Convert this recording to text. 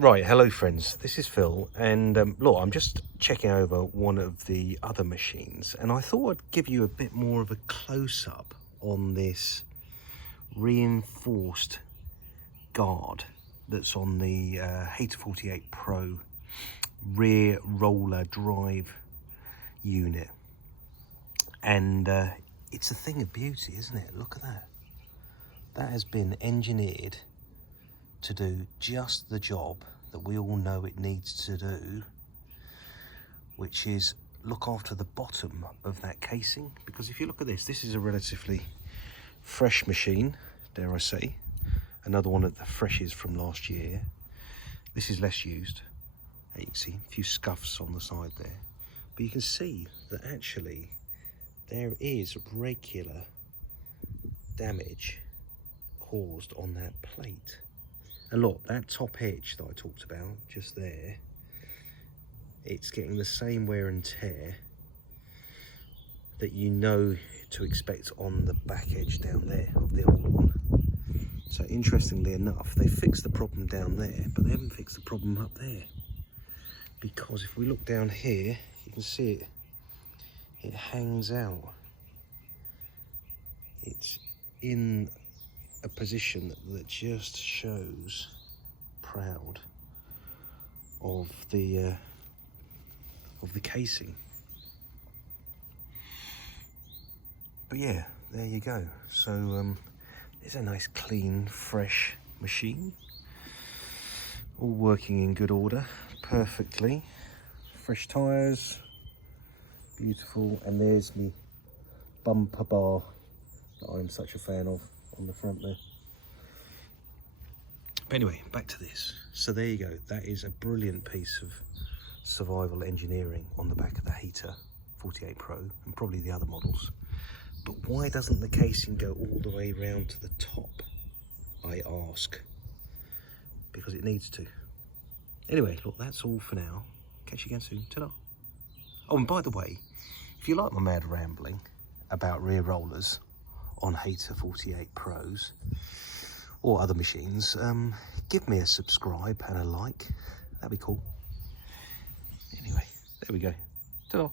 Right, hello friends, this is Phil, and look, I'm just checking over one of the other machines, and I thought I'd give you a bit more of a close-up on this reinforced guard that's on the Hater 48 Pro rear roller drive unit. And it's a thing of beauty, isn't it? Look at that. That has been engineered to do just the job that we all know it needs to do, which is look after the bottom of that casing. Because if you look at this, this is a relatively fresh machine, dare I say, another one of the freshes from last year. This is less used. You can see a few scuffs on the side there, but you can see that actually there is regular damage caused on that plate. And look, that top edge that I talked about just there, it's getting the same wear and tear that you know to expect on the back edge down there of the old one. So interestingly enough, they fixed the problem down there, but they haven't fixed the problem up there. Because if we look down here, you can see it hangs out. It's in a position that just shows proud of the casing. But yeah, there you go. So it's a nice clean fresh machine, all working in good order perfectly. Fresh tires, beautiful, and there's me bumper bar that I'm such a fan of on the front there. But anyway, back to this. So there you go. That is a brilliant piece of survival engineering on the back of the Hater 48 Pro and probably the other models. But why doesn't the casing go all the way around to the top, I ask? Because it needs to. Anyway, look, that's all for now. Catch you again soon. Ta-da. Oh, and by the way, if you like my mad rambling about rear rollers on Hater 48 Pros or other machines, give me a subscribe and a like. That'd be cool. Anyway, there we go. Ta-da.